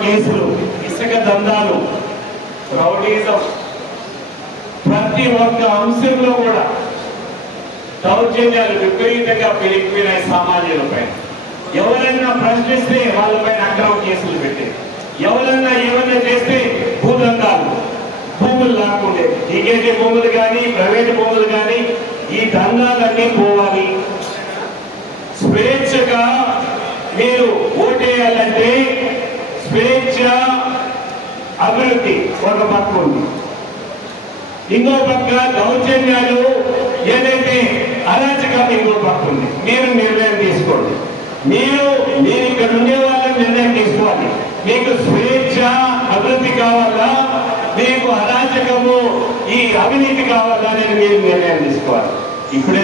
కేసులు ఇసుక దందాలు రౌడీజం ప్రతి ఒక్క అంశంలో కూడా దౌర్జన్యాలు విపరీతంగా పెరిగిపోయినాయి సామాన్యులపై ఎవరైనా ప్రశ్నిస్తే వాళ్ళపైన అక్రమ కేసులు పెట్టే. ఎవరైనా ఏమైనా చేస్తే భూదందాలు భూములు లాక్కుండే. టీకేటీ భూములు కానీ ప్రైవేట్ భూములు కానీ ఈ దందాలన్నీ పోవాలి. స్వేచ్ఛగా మీరు ఓటేయాలంటే స్వేచ్ఛ అభివృద్ధి ఒక పక్క ఉంది. ఇంకో పక్క దౌర్జన్యాలు ఏదైతే అరాచకాలు ఇంకో పక్క ఉంది. మీరు నిర్ణయం తీసుకోండి. మీరు మీరు ఇక్కడ ఉండే వాళ్ళ నిర్ణయం తీసుకోవాలి. మీకు స్వేచ్ఛ అభివృద్ధి కావాలా? మీకు అరాచకము ఈ అవినీతి కావాలా అనేది మీరు నిర్ణయం తీసుకోవాలి. ఇప్పుడే